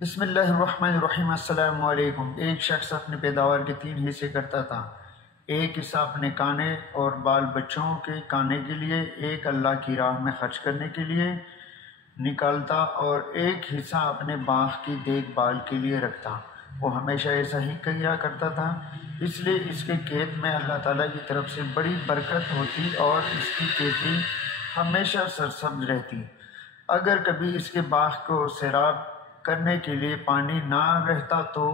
بسم اللہ الرحمن الرحیم۔ السلام علیکم۔ ایک شخص اپنے پیداوار کے 3 حصے کرتا تھا۔ ایک حصہ اپنے کھانے اور بال بچوں کے کھانے کے لیے، ایک اللہ کی راہ میں خرچ کرنے کے لیے نکالتا اور ایک حصہ اپنے باغ کی دیکھ بھال کے لیے رکھتا۔ وہ ہمیشہ ایسا ہی کیا کرتا تھا، اس لیے اس کے کھیت میں اللہ تعالیٰ کی طرف سے بڑی برکت ہوتی اور اس کی کھیتی ہمیشہ سرسبز رہتی۔ اگر کبھی اس کے باغ کو سیراب کرنے کے لیے پانی نہ رہتا تو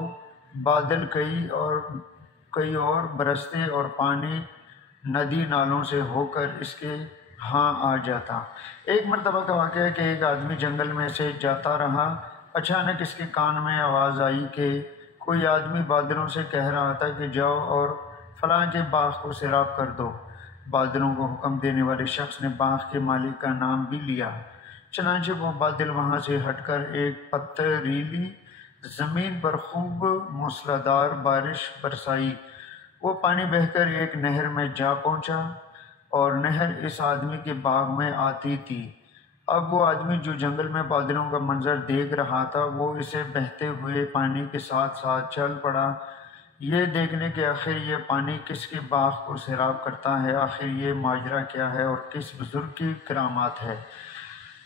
بادل کئی اور برستے اور پانی ندی نالوں سے ہو کر اس کے ہاں آ جاتا۔ ایک مرتبہ کا واقعہ ہے کہ ایک آدمی جنگل میں سے جاتا رہا۔ اچانک اس کے کان میں آواز آئی کہ کوئی آدمی بادلوں سے کہہ رہا تھا کہ جاؤ اور فلاں کے باغ کو سیراب کر دو۔ بادلوں کو حکم دینے والے شخص نے باغ کے مالک کا نام بھی لیا۔ چنانچہ وہ بادل وہاں سے ہٹ کر ایک پتھریلی زمین پر خوب موسلادھار بارش برسائی۔ وہ پانی بہہ کر ایک نہر میں جا پہنچا اور نہر اس آدمی کے باغ میں آتی تھی۔ اب وہ آدمی جو جنگل میں بادلوں کا منظر دیکھ رہا تھا، وہ اسے بہتے ہوئے پانی کے ساتھ ساتھ چل پڑا، یہ دیکھنے کہ آخر یہ پانی کس کے باغ کو سیراب کرتا ہے، آخر یہ ماجرا کیا ہے اور کس بزرگ کی کرامات ہے۔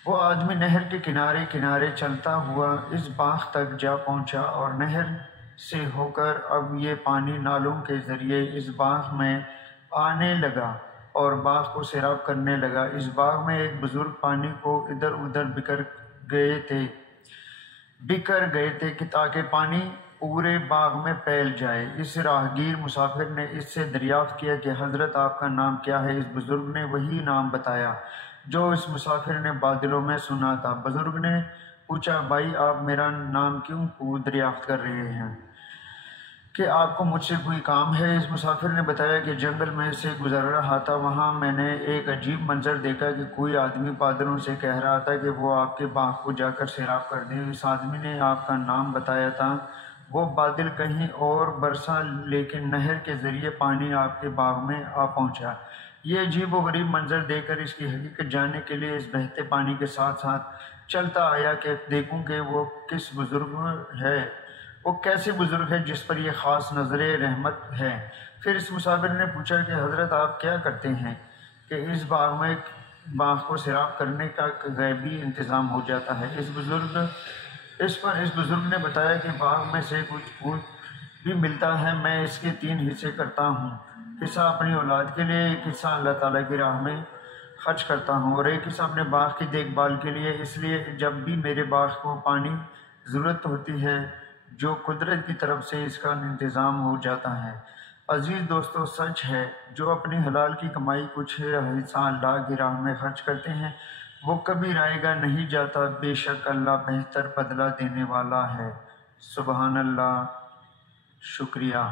وہ آدمی نہر کے کنارے کنارے چلتا ہوا اس باغ تک جا پہنچا اور نہر سے ہو کر اب یہ پانی نالوں کے ذریعے اس باغ میں آنے لگا اور باغ کو سیراب کرنے لگا۔ اس باغ میں ایک بزرگ پانی کو ادھر ادھر بکھر گئے تھے کہ تاکہ پانی پورے باغ میں پھیل جائے۔ اس راہگیر مسافر نے اس سے دریافت کیا کہ حضرت آپ کا نام کیا ہے؟ اس بزرگ نے وہی نام بتایا جو اس مسافر نے بادلوں میں سنا تھا۔ بزرگ نے پوچھا، بھائی آپ میرا نام کیوں دریافت کر رہے ہیں؟ کہ آپ کو مجھ سے کوئی کام ہے؟ اس مسافر نے بتایا کہ جنگل میں سے گزر رہا تھا، وہاں میں نے ایک عجیب منظر دیکھا کہ کوئی آدمی بادلوں سے کہہ رہا تھا کہ وہ آپ کے باغ کو جا کر سیراب کر دیں۔ اس آدمی نے آپ کا نام بتایا تھا۔ وہ بادل کہیں اور برسا لیکن نہر کے ذریعے پانی آپ کے باغ میں آ پہنچا۔ یہ عجیب و غریب منظر دیکھ کر اس کی حقیقت جاننے کے لیے اس بہتے پانی کے ساتھ ساتھ چلتا آیا کہ دیکھوں کہ وہ کیسے بزرگ ہے جس پر یہ خاص نظر رحمت ہے۔ پھر اس مسافر نے پوچھا کہ حضرت آپ کیا کرتے ہیں کہ اس باغ کو سیراب کرنے کا غیبی انتظام ہو جاتا ہے؟ اس پر اس بزرگ نے بتایا کہ باغ میں سے کچھ پھول بھی ملتا ہے، میں اس کے 3 حصے کرتا ہوں، حصہ اپنی اولاد کے لیے، ایک حصہ اللہ تعالیٰ کی راہ میں خرچ کرتا ہوں اور ایک حصہ اپنے باغ کی دیکھ بھال کے لیے، اس لیے جب بھی میرے باغ کو پانی ضرورت ہوتی ہے جو قدرت کی طرف سے اس کا انتظام ہو جاتا ہے۔ عزیز دوستو، سچ ہے جو اپنی حلال کی کمائی کچھ حصہ اللہ کی راہ میں خرچ کرتے ہیں وہ کبھی رائے گا نہیں جاتا، بے شک اللہ بہتر بدلہ دینے والا ہے۔ سبحان اللہ۔ شکریہ۔